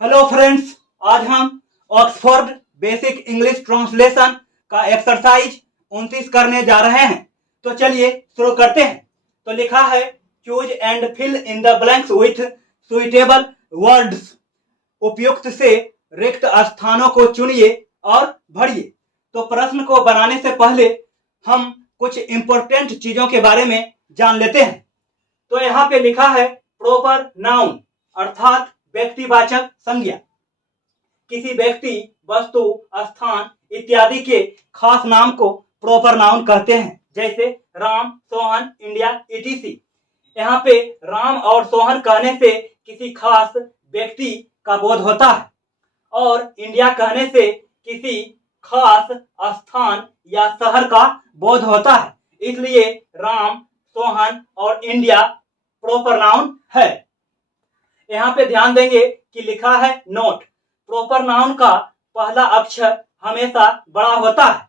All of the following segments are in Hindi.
हेलो फ्रेंड्स, आज हम ऑक्सफोर्ड बेसिक इंग्लिश ट्रांसलेशन का एक्सरसाइज 29 करने जा रहे हैं। तो चलिए शुरू करते हैं। तो लिखा है choose and fill in the blanks with suitable words. उपयुक्त से रिक्त स्थानों को चुनिए और भरिए। तो प्रश्न को बनाने से पहले हम कुछ इंपॉर्टेंट चीजों के बारे में जान लेते हैं। तो यहाँ पे लिखा है प्रॉपर नाउन अर्थात व्यक्तिवाचक संज्ञा। किसी व्यक्ति, वस्तु, स्थान इत्यादि के खास नाम को प्रॉपर नाउन कहते हैं, जैसे राम, सोहन, इंडिया इटीसी। यहाँ पे राम और सोहन कहने से किसी खास व्यक्ति का बोध होता है और इंडिया कहने से किसी खास स्थान या शहर का बोध होता है। इसलिए राम, सोहन और इंडिया प्रॉपर नाउन है। यहाँ पे ध्यान देंगे कि लिखा है नोट। प्रॉपर नाउन का पहला अक्षर हमेशा बड़ा होता है।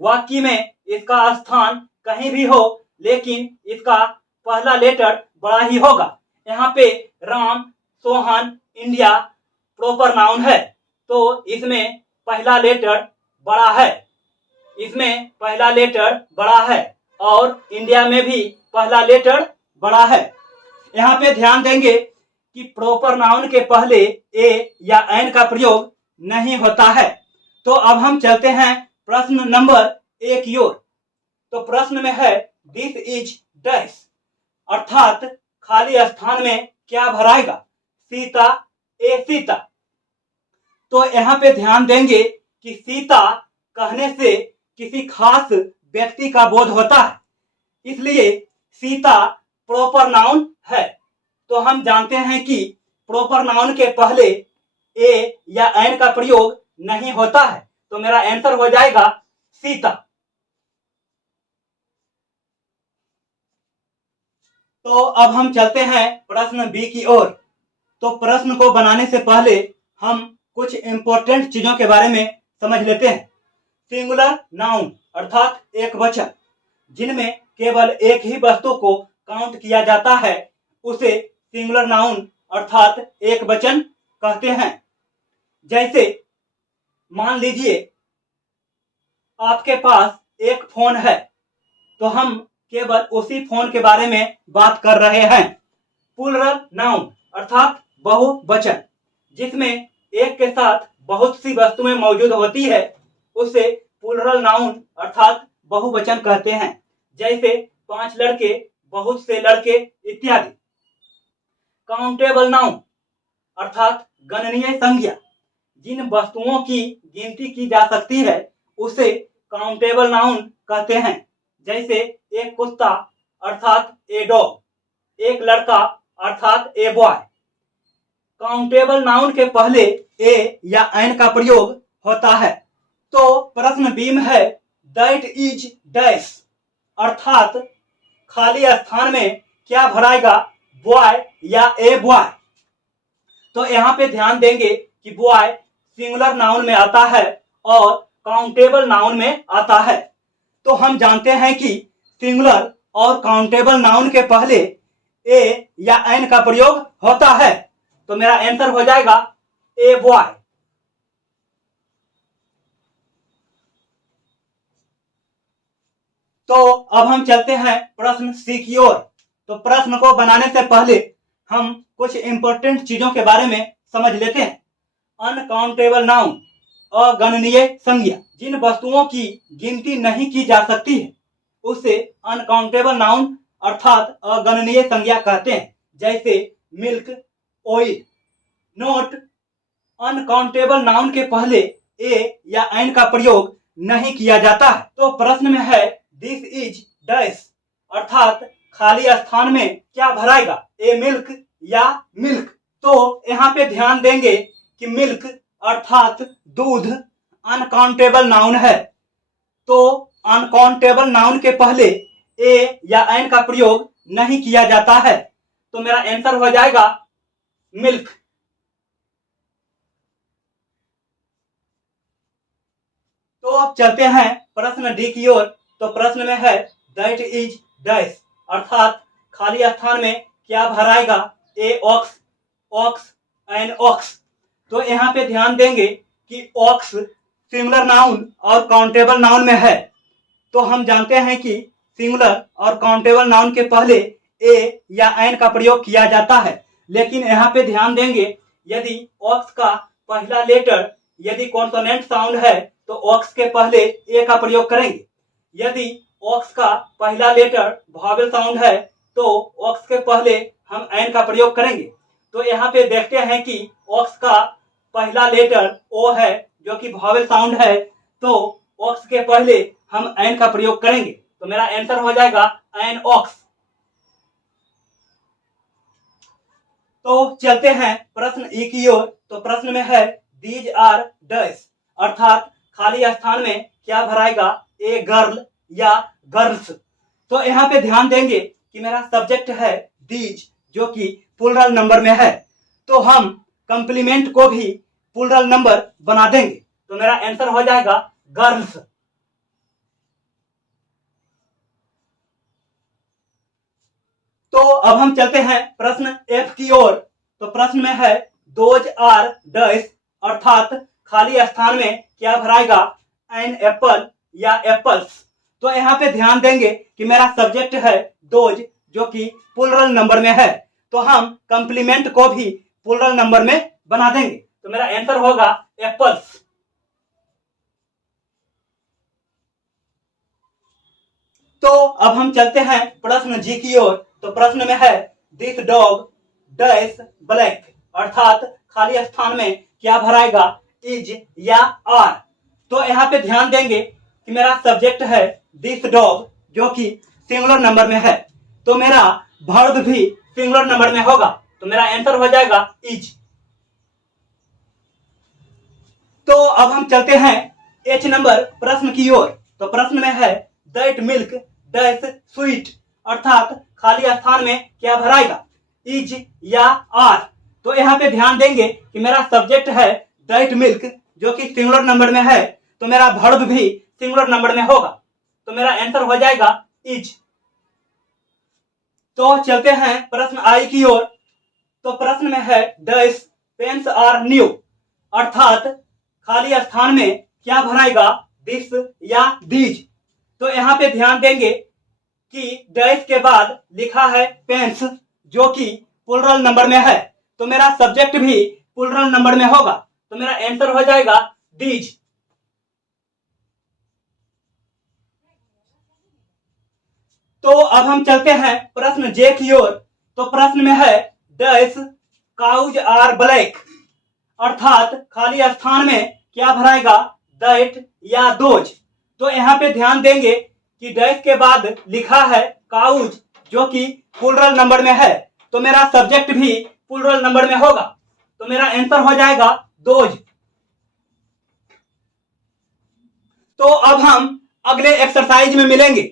वाक्य में इसका स्थान कहीं भी हो, लेकिन इसका पहला लेटर बड़ा ही होगा। यहाँ पे Ram, Sohan, India proper noun है, तो इसमें पहला लेटर बड़ा है। इसमें पहला लेटर बड़ा है और इंडिया में भी पहला लेटर बड़ा है। यहाँ पे ध्यान देंगे कि प्रॉपर नाउन के पहले ए या एन का प्रयोग नहीं होता है। तो अब हम चलते हैं प्रश्न नंबर 1 की ओर। तो प्रश्न में है दिस इज डैश अर्थात खाली स्थान में क्या भराएगा? सीता, ए सीता। तो यहाँ पे ध्यान देंगे कि सीता कहने से किसी खास व्यक्ति का बोध होता है, इसलिए सीता प्रॉपर नाउन है। तो हम जानते हैं कि प्रॉपर नाउन के पहले ए या एन का प्रयोग नहीं होता है, तो मेरा आंसर हो जाएगा सीता। तो अब हम चलते हैं प्रश्न बी की ओर। तो प्रश्न को बनाने से पहले हम कुछ इंपॉर्टेंट चीजों के बारे में समझ लेते हैं। सिंगुलर नाउन अर्थात एक वचन, जिनमें केवल एक ही वस्तु को काउंट किया जाता है, उसे सिंगुलर नाउन अर्थात एक वचन कहते हैं। जैसे मान लीजिए आपके पास एक फोन है, तो हम केवल उसी फोन के बारे में बात कर रहे हैं। प्लूरल नाउन अर्थात बहुवचन, जिसमें एक के साथ बहुत सी वस्तुएं मौजूद होती है, उसे प्लूरल नाउन अर्थात बहुवचन कहते हैं। जैसे 5 लड़के, बहुत से लड़के इत्यादि। काउंटेबल नाउन अर्थात गणनीय संज्ञा, जिन वस्तुओं की गिनती की जा सकती है, उसे काउंटेबल नाउन कहते हैं। जैसे एक कुत्ता अर्थात ए डॉग, एक लड़का अर्थात ए बॉय। काउंटेबल नाउन के पहले ए या एन का प्रयोग होता है। तो प्रश्न बी में है दैट इज डैश अर्थात खाली स्थान में क्या भराएगा? बॉय या ए बॉय। तो यहाँ पे ध्यान देंगे कि बॉय सिंगुलर नाउन में आता है और काउंटेबल नाउन में आता है। तो हम जानते हैं कि सिंगुलर और काउंटेबल नाउन के पहले ए या एन का प्रयोग होता है, तो मेरा आंसर हो जाएगा ए बॉय। तो अब हम चलते हैं प्रश्न सी की ओर। तो प्रश्न को बनाने से पहले हम कुछ इंपॉर्टेंट चीजों के बारे में समझ लेते हैं। अनकाउंटेबल नाउन अगणनीय संज्ञा, जिन वस्तुओं की गिनती नहीं की जा सकती है, उसे अनकाउंटेबल नाउन अर्थात अगणनीय संज्ञा कहते हैं। जैसे milk, oil. Note, uncountable noun के पहले ए या एन का प्रयोग नहीं किया जाता है। तो प्रश्न में है दिस इज डैश अर्थात खाली स्थान में क्या भराएगा? ए मिल्क या मिल्क। तो यहाँ पे ध्यान देंगे कि मिल्क अर्थात दूध अनकाउंटेबल नाउन है, तो अनकाउंटेबल नाउन के पहले ए या एन का प्रयोग नहीं किया जाता है, तो मेरा आंसर हो जाएगा मिल्क। तो अब चलते हैं प्रश्न डी की ओर। तो प्रश्न में है दैट इज डैश अर्थात खाली स्थान में क्या भराएगा? ए ऑक्स, ऑक्स एन ऑक्स। तो यहाँ पे ध्यान देंगे कि ऑक्स सिंगुलर नाउन और काउंटेबल नाउन में है। तो हम जानते हैं कि सिंगुलर और काउंटेबल नाउन के पहले ए या एन का प्रयोग किया जाता है, लेकिन यहाँ पे ध्यान देंगे यदि ऑक्स का पहला लेटर यदि कॉन्सोनेंट साउंड है तो ऑक्स के पहले ए का प्रयोग करेंगे। यदि ऑक्स का पहला लेटर वॉवेल साउंड है तो ऑक्स के पहले हम एन का प्रयोग करेंगे। तो यहाँ पे देखते हैं कि ऑक्स का पहला लेटर ओ है जो कि वॉवेल साउंड है, तो ऑक्स के पहले हम एन का प्रयोग करेंगे। तो मेरा आंसर हो जाएगा एन ऑक्स। तो चलते हैं प्रश्न ए की ओर। तो प्रश्न में है दीज आर डैश, अर्थात खाली स्थान में क्या भराएगा, ए गर्ल या गर्ल्स। तो यहाँ पे ध्यान देंगे कि मेरा सब्जेक्ट है दीज जो कि प्लूरल नंबर में है, तो हम कंप्लीमेंट को भी प्लूरल नंबर बना देंगे। तो मेरा आंसर हो जाएगा गर्ल्स। तो अब हम चलते हैं प्रश्न एफ की ओर। तो प्रश्न में है दोज आर डैश, अर्थात खाली स्थान में क्या भराएगा, एन एप्पल या एप्पल्स। तो यहाँ पे ध्यान देंगे कि मेरा सब्जेक्ट है दोज जो कि प्लूरल नंबर में है, तो हम कंप्लीमेंट को भी प्लूरल नंबर में बना देंगे। तो मेरा आंसर होगा एप्पल्स। तो अब हम चलते हैं प्रश्न जी की ओर। तो प्रश्न में है दिस डॉग डैश ब्लैक, अर्थात खाली स्थान में क्या भराएगा, इज या आर। तो यहाँ पे ध्यान देंगे कि मेरा सब्जेक्ट है दिस डॉग जो कि सिंगुलर नंबर में है, तो मेरा वर्ब भी सिंगुलर नंबर में होगा। तो मेरा आंसर हो जाएगा इज। तो अब हम चलते हैं एच नंबर प्रश्न की ओर। तो प्रश्न में है दैट मिल्क डैश स्वीट, अर्थात खाली स्थान में क्या भराएगा, इज या आर। तो यहाँ पे ध्यान देंगे कि मेरा सब्जेक्ट है दैट मिल्क जो कि सिंगुलर नंबर में है, तो मेरा वर्ब भी सिंगुलर नंबर में होगा। तो मेरा आंसर हो जाएगा इज। तो चलते हैं प्रश्न आई की ओर। तो प्रश्न में है डैश पेन्स आर न्यू, अर्थात खाली स्थान में क्या भराएगा, दिस या दीज। तो यहाँ पे ध्यान देंगे कि डैश के बाद लिखा है पेन्स जो कि प्लूरल नंबर में है, तो मेरा सब्जेक्ट भी प्लूरल नंबर में होगा। तो मेरा आंसर हो जाएगा दीज। तो अब हम चलते हैं प्रश्न जे की ओर। तो प्रश्न में है डैश काउज आर ब्लैक, अर्थात खाली स्थान में क्या भराएगा, दैट या दोज। तो यहाँ पे ध्यान देंगे कि डैश के बाद लिखा है काउज जो कि प्लूरल नंबर में है, तो मेरा सब्जेक्ट भी प्लूरल नंबर में होगा। तो मेरा आंसर हो जाएगा दोज। तो अब हम अगले एक्सरसाइज में मिलेंगे।